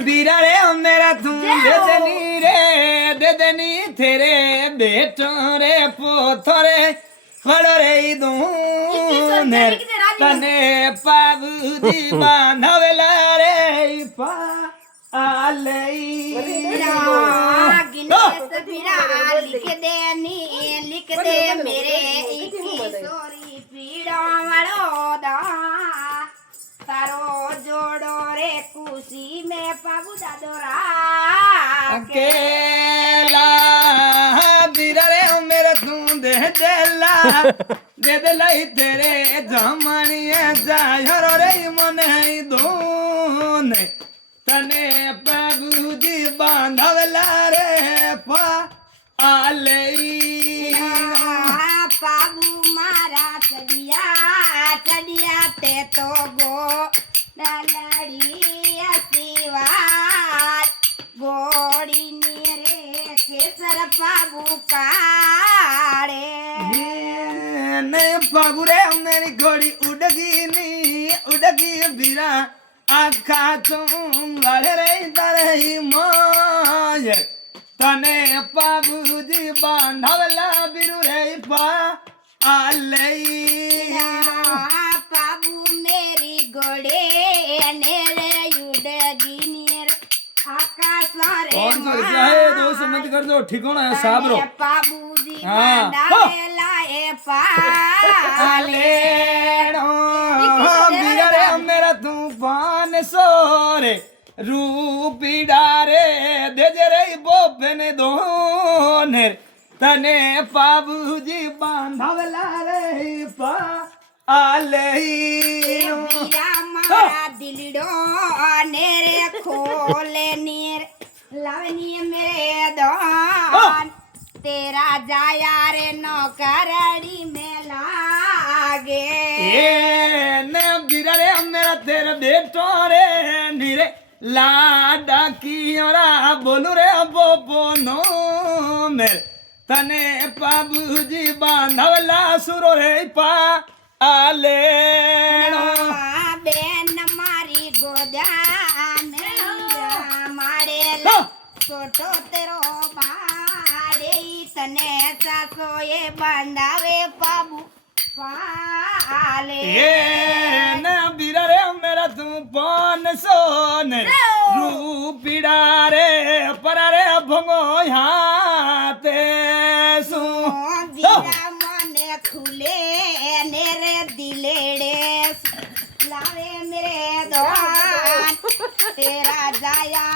बीरा रे मेरा तू दे देनी तेरे बेटो रे पोथो रे खड़ो रे दूने तने पाबूजी बांधवला रे पा आले लिख दे मेरे सोरी पीड़ा वड़ोदा तारो जोड़ो रे कुशी में पाबू दादोरा अकेला बीरा रे मेरा तू दे देला ही तेरे जमणिए जायो रे मने दोने तने बाबूजी बांधवला रे पा आले पाबू मारा चढ़िया ते तो गो लड़िया सिवार गोड़ी नीरे केसर पाबू काड़े ने बाबू रे मेरी घोड़ी उड़गी बीरा आखा तुम वाले रे दरही माय तने बाबूजी बांधवला बिरु रे पा आले पाबू मेरी घोड़े नेरे उड़गी नीर आकाश रे कौन सा क्या है दोस्त मत कर दो ठिकाना है साबरो बाबूजी हाँ लाए पाले बीरा रे मेरा तूफान सोरे रूपी डारे दे रे बोपने दोने तने बाबूजी बांधवला रे पा आले मारा दिलडो नेरे खोले नीर लावनी मेरे दोन तेरा जाया रे नौकरड़ी में लागे ने बीरा रे मेरा तेरे बेटो रे नीरे लाडा की ओरा बोलू रे बोबो नो मेरे तने बाबूजी बांधवला सुरो रे पा आले बेन मारी गोदा मारे छोटो तेरो बाड़े तने सासो ये बंदावे पाबू पाले न बीरा रे मेरा तू पन सोने रूपीड़ा रे परा रे भंगो हाते सु बीरा मने खुले नेरे दिलेड़े लावे मेरे दोन तेरा जाया